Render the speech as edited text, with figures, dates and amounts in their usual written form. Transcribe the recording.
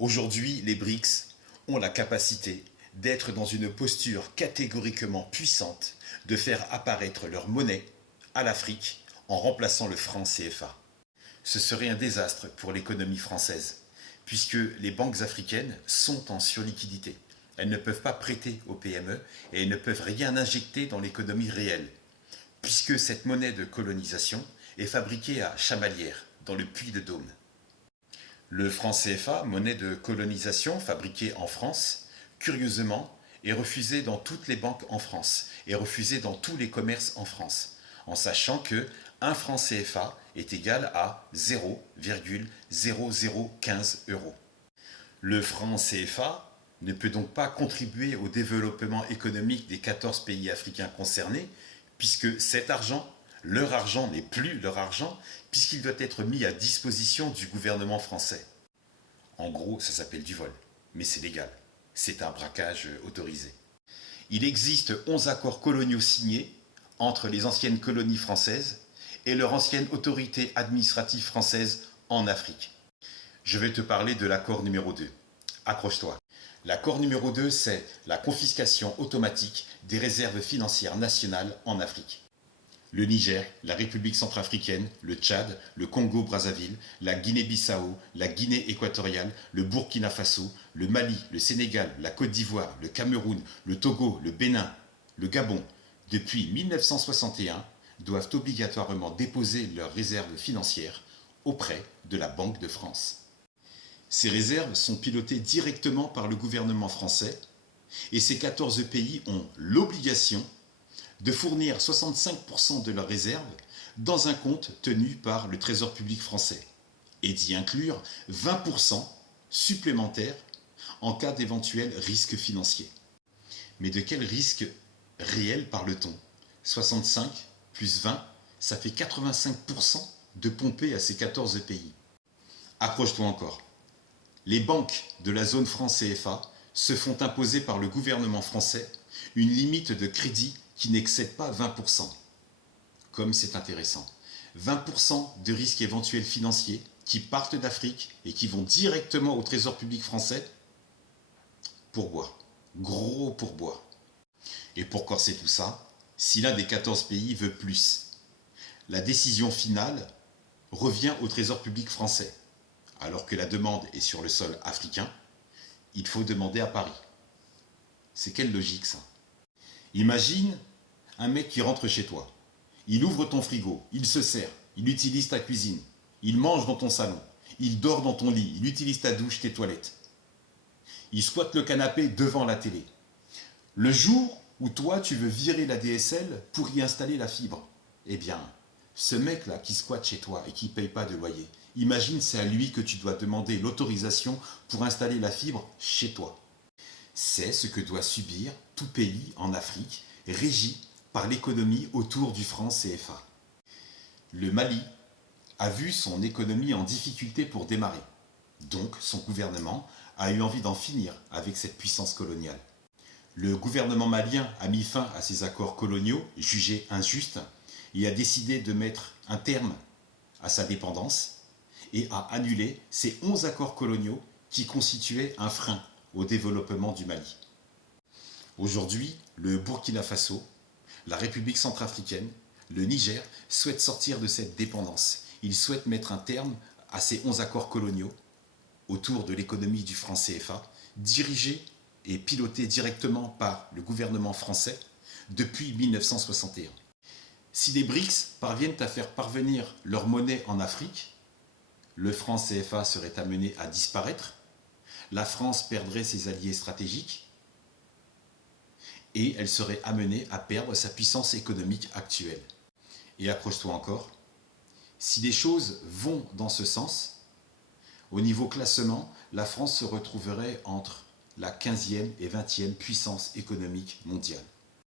Aujourd'hui, les BRICS ont la capacité d'être dans une posture catégoriquement puissante de faire apparaître leur monnaie à l'Afrique en remplaçant le franc CFA. Ce serait un désastre pour l'économie française, puisque les banques africaines sont en surliquidité. Elles ne peuvent pas prêter aux PME et elles ne peuvent rien injecter dans l'économie réelle, puisque cette monnaie de colonisation est fabriquée à Chamalières, dans le Puy-de-Dôme. Le franc CFA, monnaie de colonisation fabriquée en France, curieusement, est refusé dans toutes les banques en France et refusé dans tous les commerces en France, en sachant que 1 franc CFA est égal à 0,0015 euros. Le franc CFA ne peut donc pas contribuer au développement économique des 14 pays africains concernés, puisque cet argent, leur argent n'est plus leur argent, puisqu'il doit être mis à disposition du gouvernement français. En gros, ça s'appelle du vol, mais c'est légal. C'est un braquage autorisé. Il existe 11 accords coloniaux signés entre les anciennes colonies françaises et leur ancienne autorité administrative française en Afrique. Je vais te parler de l'accord numéro 2. Accroche-toi. L'accord numéro 2, c'est la confiscation automatique des réserves financières nationales en Afrique. Le Niger, la République centrafricaine, le Tchad, le Congo-Brazzaville, la Guinée-Bissau, la Guinée équatoriale, le Burkina Faso, le Mali, le Sénégal, la Côte d'Ivoire, le Cameroun, le Togo, le Bénin, le Gabon, depuis 1961, doivent obligatoirement déposer leurs réserves financières auprès de la Banque de France. Ces réserves sont pilotées directement par le gouvernement français et ces 14 pays ont l'obligation de fournir 65% de leurs réserves dans un compte tenu par le Trésor public français et d'y inclure 20% supplémentaires en cas d'éventuels risques financiers. Mais de quel risque réel parle-t-on? 65 plus 20, ça fait 85% de pompée à ces 14 pays. Accroche-toi encore. Les banques de la zone franc CFA se font imposer par le gouvernement français une limite de crédit qui n'excède pas 20%. Comme c'est intéressant. 20% de risques éventuels financiers qui partent d'Afrique et qui vont directement au Trésor public français. Pourboire. Gros pourboire. Et pour corser tout ça, si l'un des 14 pays veut plus, la décision finale revient au Trésor public français. Alors que la demande est sur le sol africain, il faut demander à Paris. C'est quelle logique ça? Imagine un mec qui rentre chez toi. Il ouvre ton frigo, il se sert, il utilise ta cuisine, il mange dans ton salon, il dort dans ton lit, il utilise ta douche, tes toilettes. Il squatte le canapé devant la télé. Le jour où toi tu veux virer la DSL pour y installer la fibre, eh bien, ce mec-là qui squatte chez toi et qui ne paye pas de loyer, imagine c'est à lui que tu dois demander l'autorisation pour installer la fibre chez toi. C'est ce que doit subir tout pays en Afrique régi par l'économie autour du franc CFA. Le Mali a vu son économie en difficulté pour démarrer. Donc son gouvernement a eu envie d'en finir avec cette puissance coloniale. Le gouvernement malien a mis fin à ces accords coloniaux jugés injustes et a décidé de mettre un terme à sa dépendance et a annulé ces 11 accords coloniaux qui constituaient un frein au développement du Mali. Aujourd'hui, le Burkina Faso, la République centrafricaine, le Niger souhaitent sortir de cette dépendance. Ils souhaitent mettre un terme à ces 11 accords coloniaux autour de l'économie du franc CFA, dirigés et pilotés directement par le gouvernement français depuis 1961. Si les BRICS parviennent à faire parvenir leur monnaie en Afrique, le franc CFA serait amené à disparaître, la France perdrait ses alliés stratégiques et elle serait amenée à perdre sa puissance économique actuelle. Et accroche-toi encore, si les choses vont dans ce sens, au niveau classement, la France se retrouverait entre la 15e et 20e puissance économique mondiale.